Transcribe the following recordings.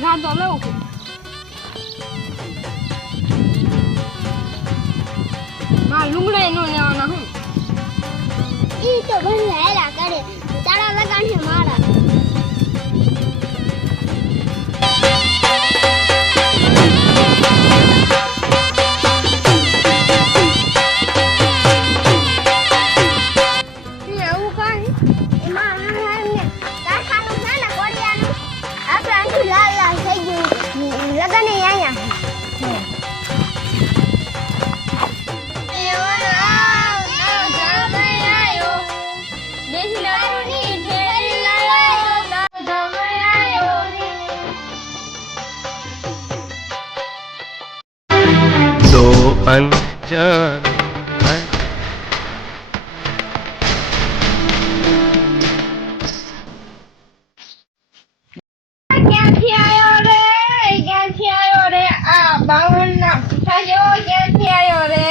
ગાતો લઉં કે માર લુગડા નો લેવાના હું ઈ તો ઘણી હેરા કરે તારા લગાણ છે મારા अनजान ક્યાંથી આયો રે આ બાવન ના પીઠા જેવો ક્યાંથી આયો રે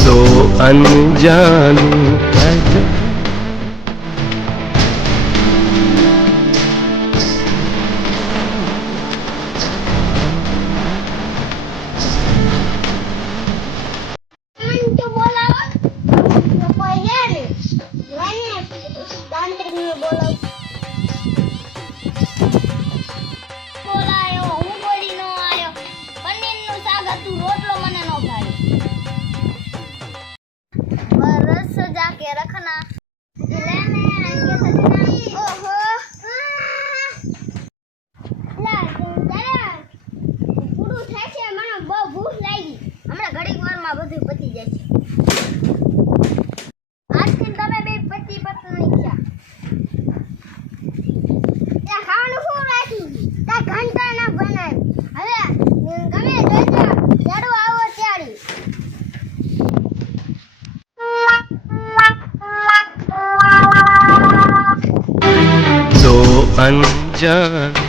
तो अनजान के रखना लेने आएंगे सजना ओहो ला जरा પૂરું થાય છે મને બહુ ભૂખ લાગી હમણાં ઘડીક વારમાં બધું પતી જાય છે આજથી તમે બે પતિ પત્ની છે ત્યાં ખાવાનું શું રાખ્યું ત્યાં ઘંટા ના બનાવ્યું હવે ગમે જોજો જાડું આવો ત્યારે तो अनजान